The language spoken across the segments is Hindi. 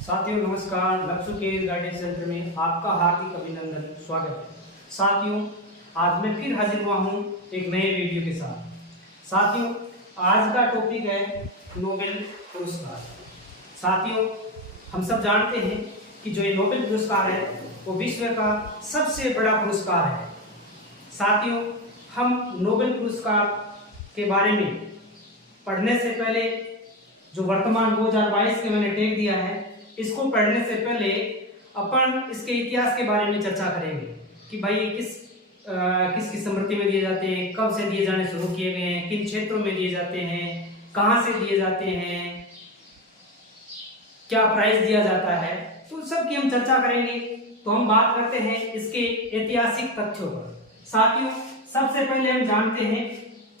साथियों नमस्कार। लक्ष्य के गाइडेंस सेंटर में आपका हार्दिक अभिनंदन, स्वागत है। साथियों आज मैं फिर हाजिर हुआ हूँ एक नए वीडियो के साथ। साथियों आज का टॉपिक है नोबेल पुरस्कार। साथियों हम सब जानते हैं कि जो ये नोबेल पुरस्कार है वो विश्व का सबसे बड़ा पुरस्कार है। साथियों हम नोबेल पुरस्कार के बारे में पढ़ने से पहले जो वर्तमान 2022 के मैंने टैग दिया है, इसको पढ़ने से पहले अपन इसके इतिहास के बारे में चर्चा करेंगे कि भाई किसकी स्मृति में दिए जाते हैं, कब से दिए जाने शुरू किए गए हैं, किन क्षेत्रों में दिए जाते हैं, कहाँ से दिए जाते हैं, क्या प्राइज दिया जाता है, तो सब की हम चर्चा करेंगे। तो हम बात करते हैं इसके ऐतिहासिक तथ्यों पर। साथियों सबसे पहले हम जानते हैं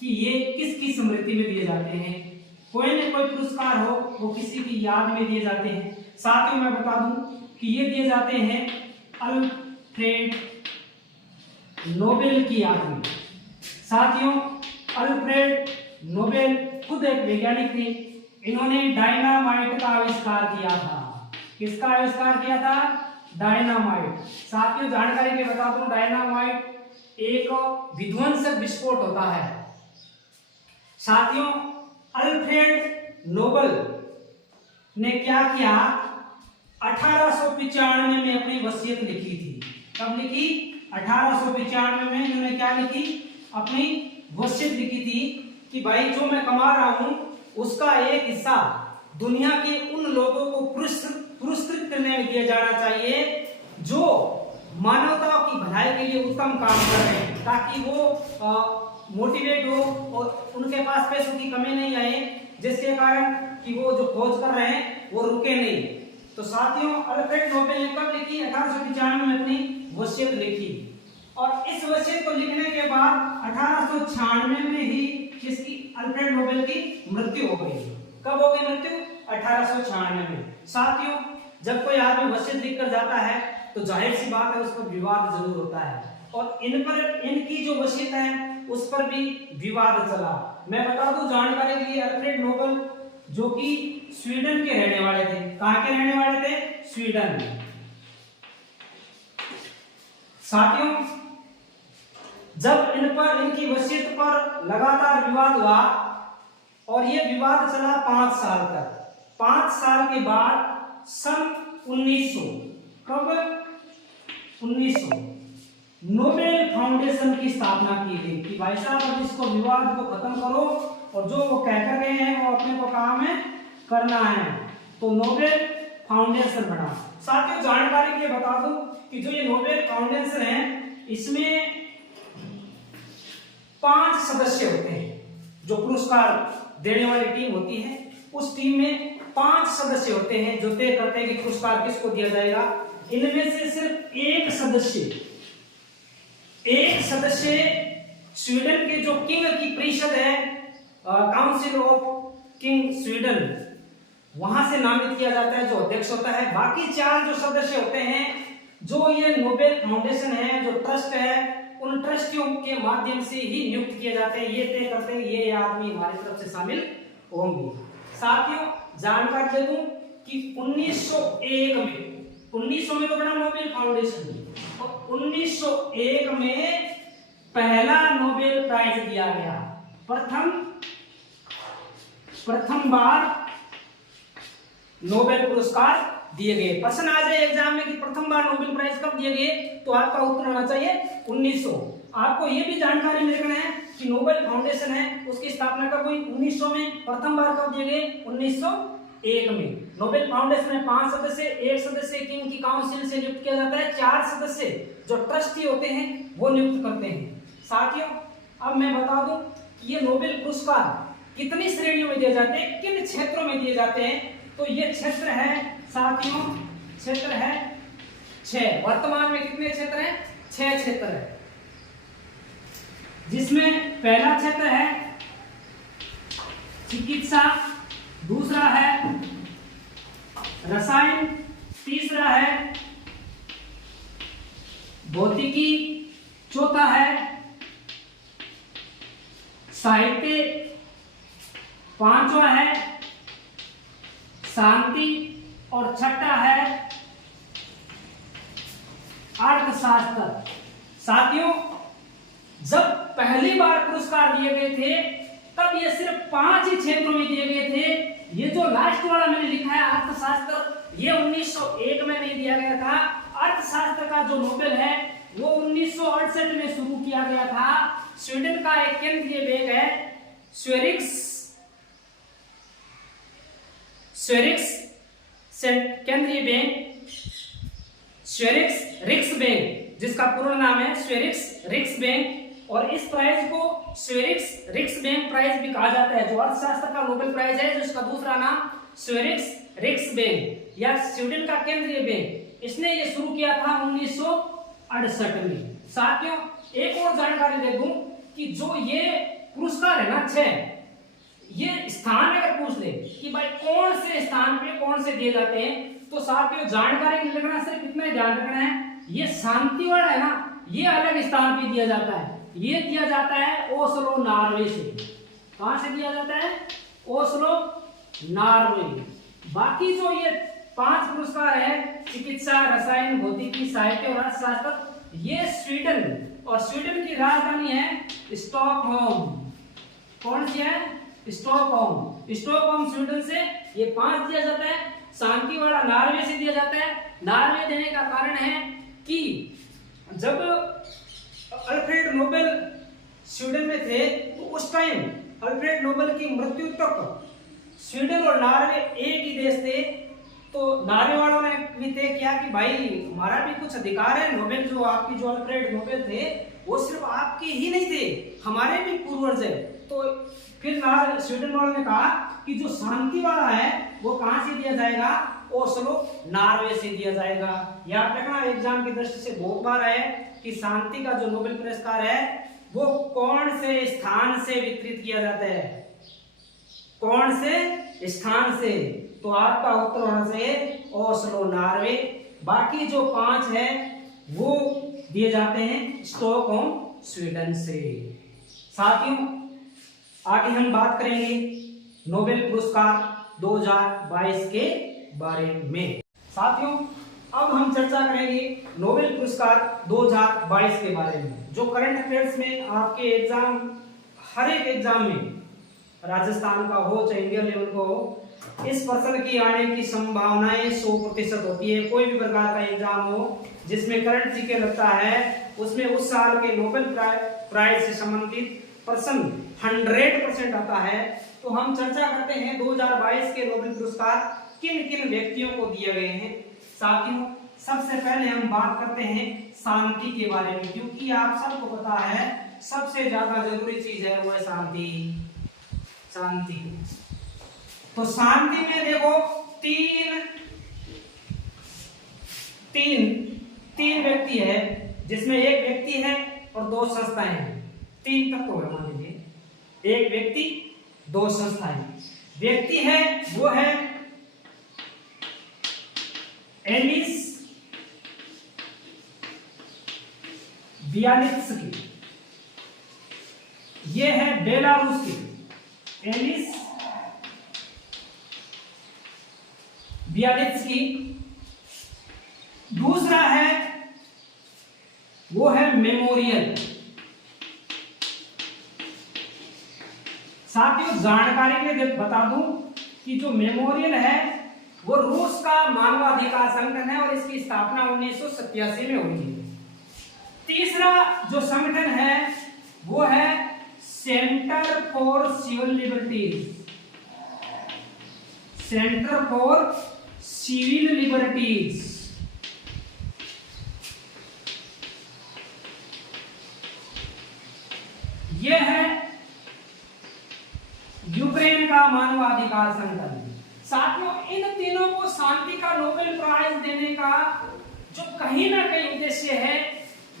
कि ये किसकी स्मृति में दिए जाते हैं। कोई न कोई पुरस्कार हो वो किसी की याद में दिए जाते हैं। साथियों मैं बता दूं कि ये दिए जाते हैं अल्फ्रेड नोबेल की याद में। साथियों अल्फ्रेड नोबेल खुद एक वैज्ञानिक थे। इन्होंने डायनामाइट का आविष्कार किया था। किसका आविष्कार किया था? डायनामाइट। साथियों जानकारी के लिए बता दूं, डायनामाइट एक विध्वंसक विस्फोट होता है। साथियों अल्फ्रेड नोबेल ने क्या किया? 1895 में अपनी वसीयत लिखी थी। कब लिखी? 1895 में इन्होंने क्या लिखी? अपनी वसीयत लिखी थी कि भाई जो मैं कमा रहा हूं उसका एक हिस्सा दुनिया के उन लोगों को पुरस्कृत करने में दिया जाना चाहिए जो मानवता की भलाई के लिए उत्तम काम कर रहे हैं, ताकि वो मोटिवेट हो और उनके पास पैसों की कमी नहीं आए, जिसके कारण कि वो जो खोज कर रहे हैं वो रुके नहीं। तो साथियों अल्फ्रेड नोबेल ने कब लिखी? 1895 में अपनी वसीयत लिखी। और इस वसीयत को लिखने के बाद 1896 में ही किसकी? अल्फ्रेड नोबेल की मृत्यु हो गई। कब हो गई मृत्यु? 1896 में। साथियों जब कोई आदमी वसीयत लिखकर जाता है तो जाहिर सी बात है उस पर विवाद जरूर होता है, और इनकी जो वसीयत है उस पर भी विवाद चला। मैं बता दूं जानकारी के लिए, अल्फ्रेड नोबेल जो कि स्वीडन के रहने वाले थे। कहां के रहने वाले थे? स्वीडन। साथियों जब इनकी वसीयत पर लगातार विवाद हुआ और यह विवाद चला 5 साल तक। 5 साल के बाद सन 1900 कब? 1900 नोबेल फाउंडेशन की स्थापना की गई कि भाई साहब अब इसको विवाद को खत्म करो और जो वो कहकर गए हैं वो अपने को काम में करना है। तो नोबेल फाउंडेशन बना। साथियों जानकारी के लिए बता दूं कि जो ये नोबेल फाउंडेशन है इसमें 5 सदस्य होते हैं। जो पुरस्कार देने वाली टीम होती है उस टीम में 5 सदस्य होते हैं जो तय करते हैं कि पुरस्कार किसको दिया जाएगा। इनमें से सिर्फ एक सदस्य स्वीडन के जो किंग की परिषद है, काउंसिल ऑफ किंग स्वीडन, वहां से नामित किया जाता है, जो अध्यक्ष होता है। बाकी 4 जो सदस्य होते हैं, जो ये नोबेल फाउंडेशन है, जो ट्रस्ट है, उन ट्रस्टियों के माध्यम से ही नियुक्त किए जाते हैं। ये तय करते हैं ये आदमी हमारी तरफ से शामिल होंगे। साथियों जानकारी दे दूं कि 1900 में तो बना नोबेल फाउंडेशन, और 1901 में पहला नोबेल प्राइज दिया गया। प्रथम बार नोबेल पुरस्कार दिए गए। प्रश्न आ जाए एग्जाम में कि प्रथम बार नोबेल प्राइज कब दिए गए, तो आपका उत्तर होना चाहिए 1900। आपको यह भी जानकारी मिल रही है कि नोबेल फाउंडेशन है उसकी स्थापना कब हुई? 1900 में। प्रथम बार कब दिए गए? 1901 में। नोबेल फाउंडेशन में 5 सदस्य, एक सदस्य किंग की काउंसिल से नियुक्त किया जाता है, 4 सदस्य जो ट्रस्टी होते हैं वो नियुक्त करते हैं। साथियों अब मैं बता दूं कि ये नोबेल पुरस्कार कितनी श्रेणियों में दिए जाते हैं, किन क्षेत्रों में दिए जाते हैं। तो ये क्षेत्र है साथियों, क्षेत्र है 6। वर्तमान में कितने क्षेत्र हैं? 6 क्षेत्र है, जिसमें पहला क्षेत्र है चिकित्सा, दूसरा है रसायन, तीसरा है भौतिकी, चौथा है साहित्य, पांचवा है शांति और छठा है अर्थशास्त्र। साथियों, जब पहली बार पुरस्कार दिए गए थे तब ये सिर्फ 5 ही क्षेत्रों में दिए गए थे। ये जो लास्ट वाला मैंने लिखा है अर्थशास्त्र, ये 1901 में नहीं दिया गया था। अर्थशास्त्र का जो नोबेल है वो 1968 में शुरू किया गया था। स्वीडन का एक केंद्रीय बैंक है केंद्रीय बैंक स्वेरिक्स रिक्सबैंक, जिसका पूर्ण नाम है स्वेरिक्स रिक्सबैंक, और इस प्राइज को स्वेरिक्स रिक्सबैंक प्राइज भी कहा जाता है। जो अर्थशास्त्र का नोबेल प्राइज है, जिसका दूसरा नाम स्वेरिक्स रिक्सबैंक या स्वीडन का केंद्रीय बैंक, इसने ये शुरू किया था 1968 में। साथियों, एक और जानकारी दे दूं कि जो ये पुरस्कार है ना 6, ये स्थान अगर पूछ ले कि भाई कौन से स्थान पे कौन से दिए जाते हैं, तो साथियों जानकारी लिखना सिर्फ इतना ही ध्यान रखना है, ये शांतिवाड़ा है ना, ये अलग स्थान पे दिया जाता है। ये दिया जाता है ओस्लो नॉर्वे से। कहां से दिया जाता है? Oslo Norway. बाकी जो ये 5 पुरस्कार है, चिकित्सा, रसायन, भौतिकी, साहित्य और अर्थशास्त्र, ये स्वीडन, और स्वीडन की राजधानी है स्टॉकहोम। कौन सी है? स्टॉकहोम। स्टॉकहोम स्वीडन से ये 5 दिया जाता है। शांतिवाड़ा नॉर्वे से दिया जाता है। नॉर्वे देने का कारण है कि जब अल्फ्रेड नोबेल स्वीडन में थे तो उस टाइम अल्फ्रेड नोबेल की मृत्यु तक स्वीडन और नॉर्वे एक ही देश थे। तो नॉर्वे वालों ने भी तय किया कि भाई हमारा भी कुछ अधिकार है, नोबेल जो आपकी जो अल्फ्रेड नोबेल थे वो सिर्फ आपके ही नहीं थे, हमारे भी पूर्वज है। तो फिर स्वीडन वालों ने कहा कि जो शांतिवाड़ा है वो कहां से दिया जाएगा? ओस्लो नॉर्वे से दिया जाएगा। याद रखना, एग्जाम की दृष्टि से बहुत बार है कि शांति का जो नोबेल पुरस्कार है वो कौन से स्थान से वितरित किया जाता है, कौन से स्थान से? तो आपका उत्तर होना चाहिए ओस्लो नॉर्वे। बाकी जो 5 है वो दिए जाते हैं स्टॉकहोम स्वीडन से। साथियों, आगे हम बात करेंगे नोबेल पुरस्कार 2022 के बारे में। साथियों, अब हम चर्चा करेंगे नोबेल पुरस्कार 2022 के बारे में। जो करंट अफेयर्स में आपके एग्जाम, हर एक एग्जाम में, राजस्थान का हो चाहे इंडिया लेवल का हो, इस प्रश्न की आने की संभावनाएं 100% होती है। कोई भी प्रकार का एग्जाम हो जिसमें करंट जीके लगता है, उसमें उस साल के नोबेल प्राइज से संबंधित प्रश्न 100% आता है। तो हम चर्चा करते हैं 2022 के नोबेल पुरस्कार किन किन व्यक्तियों को दिए गए हैं। साथियों, सबसे पहले हम बात करते हैं शांति के बारे में, क्योंकि आप सबको पता है सबसे ज्यादा जरूरी चीज है वो है शांति। तो शांति में देखो तीन व्यक्ति है, जिसमें एक व्यक्ति है और 2 संस्थाएं हैं। 3 तत्व है, मान लीजिए 1 व्यक्ति 2 संस्थाएं। व्यक्ति है वो है एलिस बियालित्स्की, ये है बेलारूस की एलिस बियालित्स्की। दूसरा है वो है मेमोरियल। साथियों, जानकारी के लिए बता दूं कि जो मेमोरियल है वो रूस का मानवाधिकार संगठन है और इसकी स्थापना 1987 में हुई है। तीसरा जो संगठन है वो है centre for civil liberties. Centre for civil liberties. यह है यूक्रेन का मानवाधिकार संगठन। साथियों, इन तीनों को शांति का नोबेल प्राइज देने का जो कहीं ना कहीं उद्देश्य है,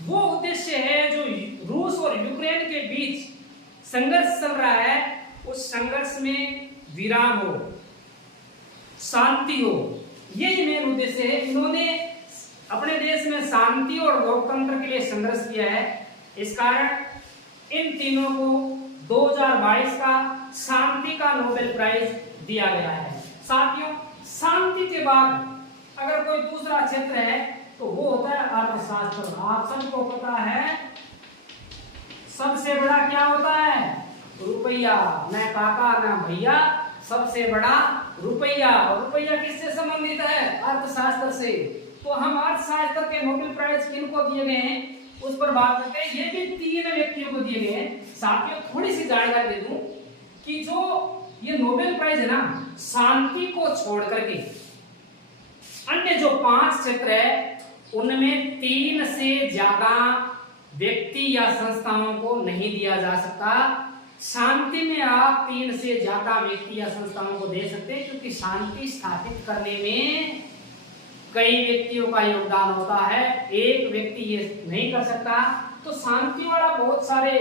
वो उद्देश्य है जो रूस और यूक्रेन के बीच संघर्ष चल रहा है, उस संघर्ष में विराम हो, शांति हो। यही मेन उद्देश्य है। इन्होंने अपने देश में शांति और लोकतंत्र के लिए संघर्ष किया है। इस कारण इन तीनों को 2022 का शांति का नोबेल प्राइज दिया गया है। साथियों, शांति के बाद अगर कोई दूसरा क्षेत्र है तो वो होता है अर्थशास्त्र। आप सबको पता है सबसे बड़ा क्या होता है? रुपया। न काका न भैया, सबसे बड़ा रुपया। और रुपया किससे संबंधित है? अर्थशास्त्र से। तो हम अर्थशास्त्र के नोबेल प्राइज किनको दिए गए हैं उस पर बात करते हैं। ये भी 3 व्यक्तियों को दिए गए हैं। साथियों थोड़ी सी जानकारी दे दूं कि जो ये नोबेल प्राइज है ना, शांति को छोड़ करके अन्य जो 5 क्षेत्र है उनमें 3 से ज्यादा व्यक्ति या संस्थाओं को नहीं दिया जा सकता। शांति में आप 3 से ज्यादा व्यक्ति या संस्थाओं को दे सकते हैं, क्योंकि शांति स्थापित करने में कई व्यक्तियों का योगदान होता है, एक व्यक्ति ये नहीं कर सकता। तो शांति वाला बहुत सारे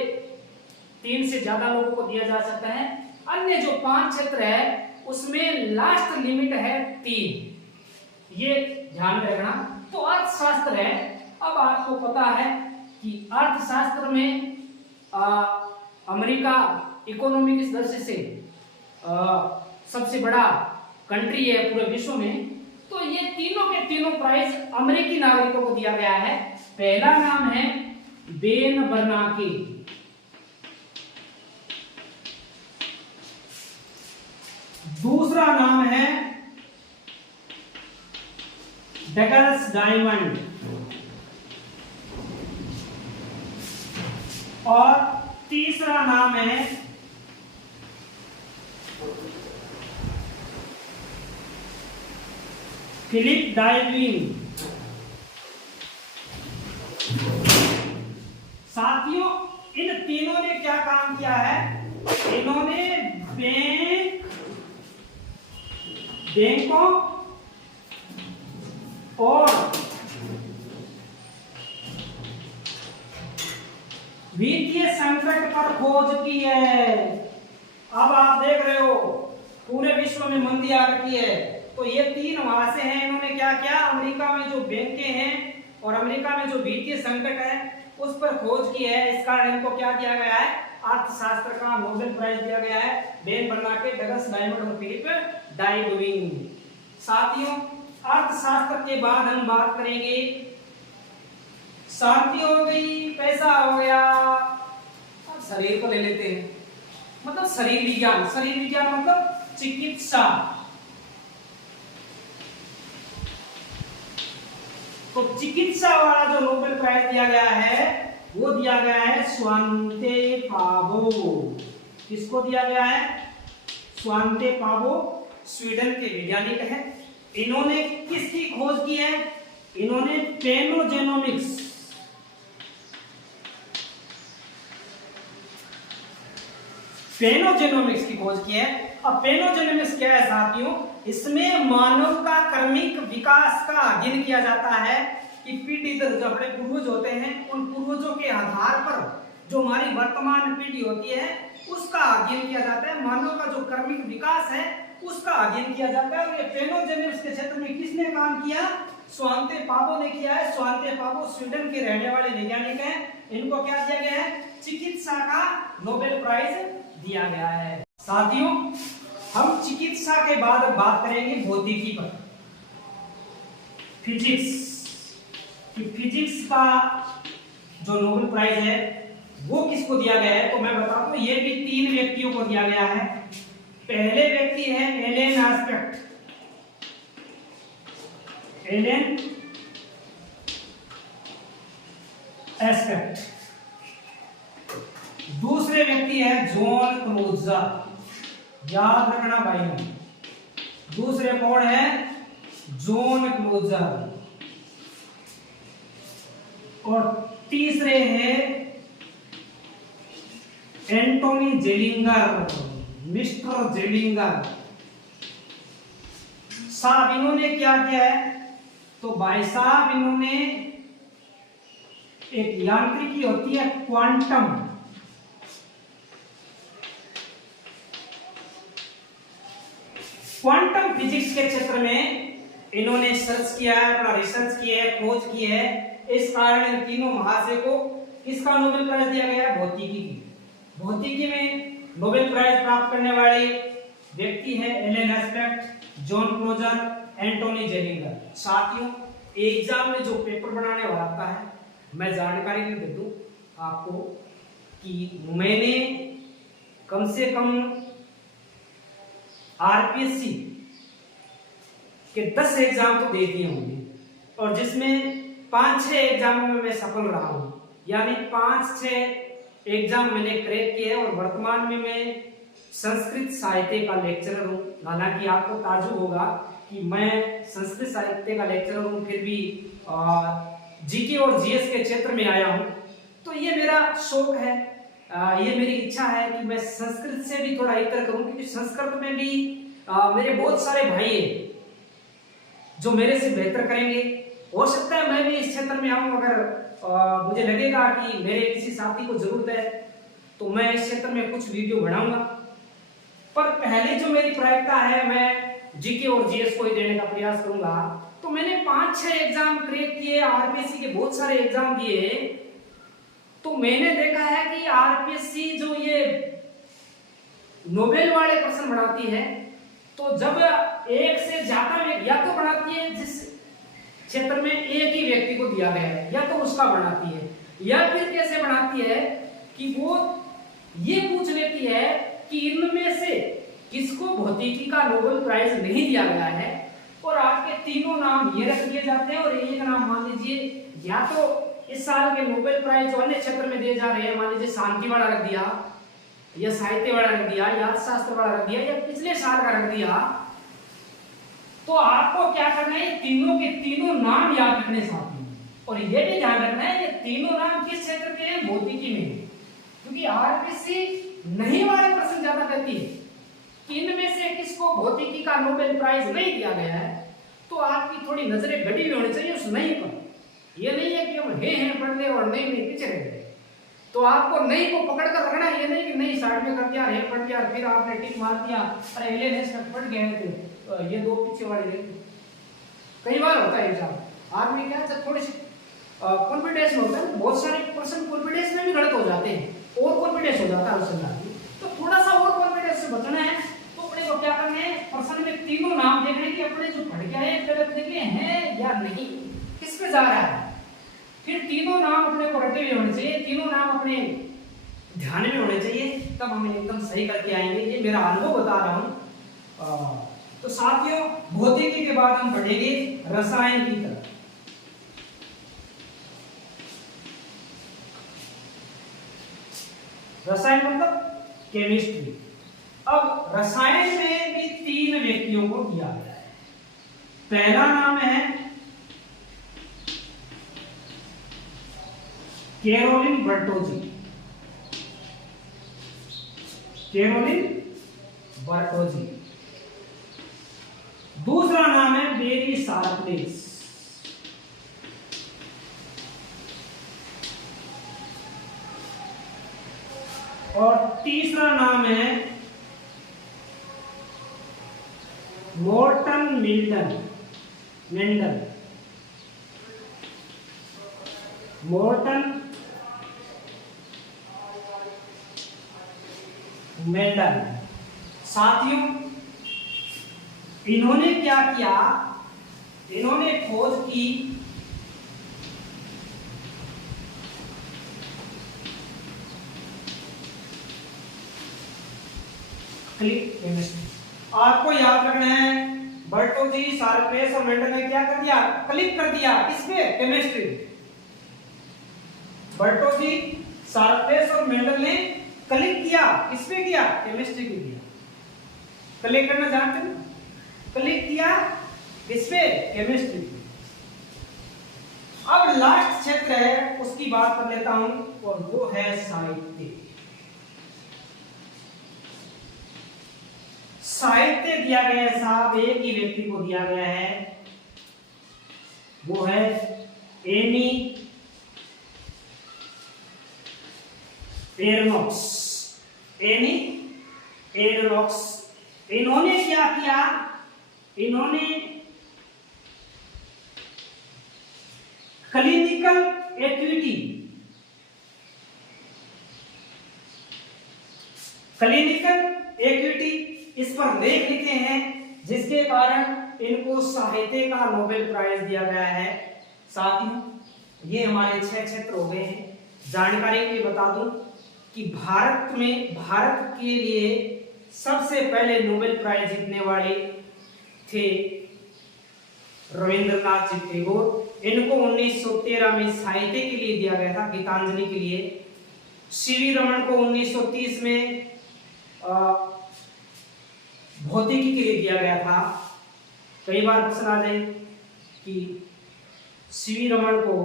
3 से ज्यादा लोगों को दिया जा सकता है। अन्य जो 5 क्षेत्र है उसमें लास्ट लिमिट है 3, ये ध्यान में रखना। तो अर्थशास्त्र है। अब आपको पता है कि अर्थशास्त्र में अमेरिका इकोनॉमिक दृष्टि से सबसे बड़ा कंट्री है पूरे विश्व में। तो ये तीनों के तीनों प्राइज अमेरिकी नागरिकों को दिया गया है। पहला नाम है बेन बर्नाके, दूसरा नाम है डगलस डायमंड और तीसरा नाम है फिलिप डाइविंग। साथियों इन तीनों ने क्या काम किया है? इन्होंने बैंकों और वित्तीय संकट पर खोज की है। अब आप देख रहे हो पूरे विश्व में मंदी आ रखी है, तो ये 3 वहां से हैं। इन्होंने क्या किया? अमेरिका में जो बैंकें हैं और अमेरिका में जो वित्तीय संकट है उस पर खोज की है। इस कारण इनको क्या दिया गया है? अर्थशास्त्र का नोबेल प्राइज दिया गया है। बेन बर्नाके, डगलस डायमंड और फिलिप डाइविंग। साथियों अर्थशास्त्र के बाद हम बात करेंगे, शांति हो गई, पैसा हो गया, अब शरीर को ले लेते हैं। मतलब शरीर विज्ञान। शरीर विज्ञान मतलब चिकित्सा। तो चिकित्सा वाला जो नोबेल प्राइज दिया गया है वो दिया गया है स्वांते पावो। किसको दिया गया है? स्वांते पावो स्वीडन के वैज्ञानिक है। इन्होंने किसकी खोज की है? इन्होंने पेनोजेनोमिक्स की खोज की है। अब पेनोजेनोमिक्स क्या है साथियों? इसमें मानव का क्रमिक विकास का अध्ययन किया जाता है कि पीढ़ी दर जो अपने पूर्वज होते हैं उन पूर्वजों के आधार पर जो हमारी वर्तमान पीढ़ी होती है उसका अध्ययन किया जाता है। मानव का जो क्रमिक विकास है उसका अध्ययन किया जाता है। और ये पेनोजेनोमिक्स के क्षेत्र में किसने काम किया? स्वांते पावो ने किया है। स्वांते पावो स्वीडन के रहने वाले वैज्ञानिक हैं। इनको क्या दिया गया है? चिकित्सा का नोबेल प्राइज दिया गया है। साथियों हम चिकित्सा के बाद बात करेंगे भौतिकी पर, फिजिक्स। फिजिक्स का जो नोबेल प्राइज है वो किसको दिया गया है? तो मैं बताता हूं, ये भी 3 व्यक्तियों को दिया गया है। पहले व्यक्ति है एलेन एस्पेक्ट। दूसरे व्यक्ति है जॉन क्लोजर। याद रखना भाइयों, दूसरे कौन है? John Closer. और तीसरे है एंटोनी जेलिंगर, मिस्टर जेलिंगर साहब। इन्होंने क्या किया है? तो भाई साहब इन्होंने एक यांत्रिकी होती है क्वांटम फिजिक्स के क्षेत्र में इन्होंने सर्च किया है, अपना रिसर्च किया है, खोज की है। इस कारण इन तीनों महाशय को किसका नोबेल प्राइज दिया गया है? भौतिकी की। भौतिकी में नोबेल प्राइज प्राप्त करने वाले व्यक्ति है Alain Aspect, John Clauser, Anton Zeilinger. साथियों, एग्जाम में जो पेपर बनाने वाला आता है, मैं जानकारी दे दूं आपको कि मैंने कम से कम आरपीएससी के 10 एग्जाम तो दे दिए होंगे, और जिसमें 5-6 एग्जामों में मैं सफल रहा हूं, यानी 5-6 एग्जाम मैंने क्रैक किए। और वर्तमान में मैं संस्कृत साहित्य का लेक्चरर हूं। हालांकि आपको ताज्जुब होगा कि मैं संस्कृत साहित्य का लेक्चरर हूं, फिर भी जीके और जीएस के क्षेत्र में आया हूं। तो ये मेरा शौक है, ये मेरी इच्छा है कि मैं संस्कृत से भी थोड़ा इतर करूं, क्योंकि संस्कृत में भी मेरे बहुत सारे भाई हैं जो मेरे से बेहतर करेंगे। हो सकता है मैं भी इस क्षेत्र में आऊं, अगर मुझे लगेगा कि मेरे किसी साथी को जरूरत है तो मैं इस क्षेत्र में कुछ वीडियो बनाऊंगा। पर पहले जो मेरी प्राथमिकता है, मैं जीके और जीएस को ही देने का प्रयास करूंगा। तो मैंने 5-6 एग्जाम क्रैक किए, आरपीएससी के बहुत सारे एग्जाम दिए। तो मैंने देखा है कि आरपीएससी जो ये नोबेल वाले प्रश्न बनाती है, तो जब एक से ज्यादा या तो बनाती है जिस क्षेत्र में एक ही व्यक्ति को दिया गया है, या तो उसका बनाती है, या फिर कैसे बनाती है कि वो ये पूछ लेती है कि इनमें से किसको भौतिकी का नोबेल प्राइज नहीं दिया गया है, और आपके तीनों नाम ये रख दिए जाते हैं, और एक नाम मान लीजिए या तो इस साल के नोबेल प्राइज जो अन्य क्षेत्र में दिए जा रहे हैं, मान लीजिए शांति वाला रख दिया, या साहित्य वाला रख दिया, या अर्थशास्त्र वाला रख दिया, या पिछले साल का रख दिया। तो आपको क्या करना है, तीनों के तीनों नाम याद रखने साथ में, और ये भी ध्यान रखना है ये तीनों नाम किस क्षेत्र के हैं, भौतिकी में। क्योंकि आरपीएससी नहीं वाले प्रश्न ज्यादा करती है कि इनमें से किसको भौतिकी का नोबेल प्राइज नहीं दिया गया है, तो आपकी थोड़ी नजरें गड़ी हुई होनी चाहिए उस नहीं पर। ये नहीं है कि हम हैं पढ़ ले और नहीं पीछे रह गए। तो आपको नहीं को पकड़ कर रखना, ये नहीं कि नहीं साइड में कर दिया, है पढ़ दिया, फिर आपने टिक मार दिया, अरे एले ने पढ़ गए थे, तो ये दो पीछे वाले रह। कई बार होता है एग्जाम आदमी क्या थोड़ी सी कॉन्फिडेंस में होता है, बहुत सारे पर्सन कॉन्फिडेंस में भी गलत हो जाते हैं, और कॉन्फिडेंस हो जाता है उससे। तो थोड़ा सा और कॉन्फिडेंस से बचना है, तो अपने को क्या करना है, पर्सन में तीनों नाम देखने कि अपने जो पढ़ गया है गलत देखे हैं या नहीं, किस पे जा रहा है। फिर तीनों नाम अपने को रटे हुए होने चाहिए, तीनों नाम अपने ध्यान में होने चाहिए, तब हम एकदम सही करके आएंगे। ये मेरा अनुभव बता रहा हूँ। तो साथियों, भौतिकी के बाद हम पढ़ेंगे रसायन की तरफ। रसायन मतलब केमिस्ट्री। अब रसायन में भी 3 व्यक्तियों को दिया गया है। पहला नाम है कैरोलिन बर्टोजी, कैरोलिन बर्टोजी। दूसरा नाम है बेरी शार्पलेस, और तीसरा नाम है मोर्टन मेंडल, मोर्टन मेंडल। साथियों, इन्होंने क्या किया, इन्होंने खोज की क्लिक केमिस्ट्री। आपको याद रखना है, बर्टोजी, शार्पलेस और मेंडल ने क्या कर दिया, क्लिक कर दिया किसपे, केमिस्ट्री। बर्टोजी, शार्पलेस और मेंडल ने क्लिक किया किसपे किया, केमिस्ट्री पे किया। क्लिक करना जानते हो, क्लिक किया किसपे, केमिस्ट्री पे। अब लास्ट क्षेत्र है उसकी बात कर लेता हूं, और वो है साहित्य। साहित्य दिया गया है साहब, एक ही व्यक्ति को दिया गया है, वो है एनी एरनॉक्स, एनी एरनॉक्स। इन्होंने क्या किया, इन्होंने क्लिनिकल एक्टिविटी, क्लिनिकल एक्टिविटी इस पर लेख लिखे हैं, जिसके कारण इनको साहित्य का नोबेल प्राइज दिया गया है। साथियों, ये हमारे 6 क्षेत्र हो गए हैं। जानकारी के लिए बता दूं कि भारत के लिए सबसे पहले नोबेल प्राइज जीतने वाले थे रविंद्रनाथ जी टैगोर। इनको 1913 में साहित्य के लिए दिया गया था, गीतांजलि के लिए। सीवी रमन को 1930 में भौतिकी के लिए दिया गया था। कई बार प्रश्न आ जाए कि सीवी रमन को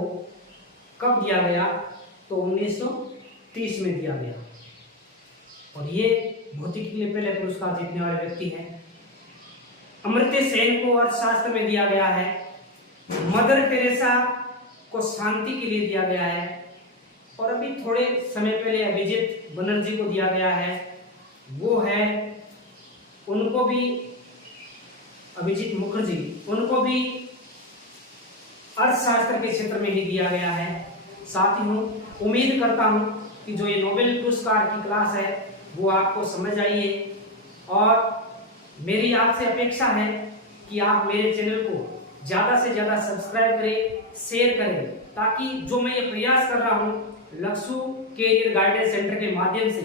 कब दिया गया, तो 1930 में दिया गया। और ये भौतिकी के लिए पहले पुरस्कार जीतने वाले व्यक्ति हैं। अमर्त्य सेन को अर्थशास्त्र में दिया गया है। मदर टेरेसा को शांति के लिए दिया गया है। और अभी थोड़े समय पहले अभिजीत बनर्जी को दिया गया है, वो है, उनको भी, अभिजीत मुखर्जी, उनको भी अर्थशास्त्र के क्षेत्र में ही दिया गया है। साथियों, उम्मीद करता हूं कि जो ये नोबेल पुरस्कार की क्लास है वो आपको समझ आई है। और मेरी आपसे अपेक्षा है कि आप मेरे चैनल को ज़्यादा से ज़्यादा सब्सक्राइब करें, शेयर करें, ताकि जो मैं ये प्रयास कर रहा हूँ लक्ष्य कैरियर गाइडेंस सेंटर के माध्यम से,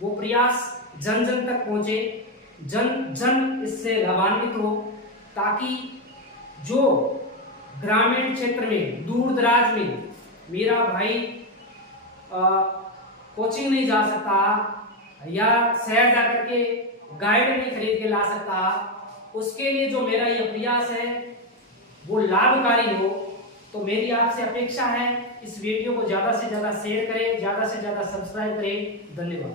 वो प्रयास जन जन तक पहुँचे, जन जन इससे लाभान्वित हो, ताकि जो ग्रामीण क्षेत्र में, दूर दराज में मेरा भाई कोचिंग नहीं जा सकता या शहर जाकर के गाइड नहीं खरीद के ला सकता, उसके लिए जो मेरा ये प्रयास है वो लाभकारी हो। तो मेरी आपसे अपेक्षा है इस वीडियो को ज़्यादा से ज़्यादा शेयर करें, ज़्यादा से ज़्यादा सब्सक्राइब करें। धन्यवाद।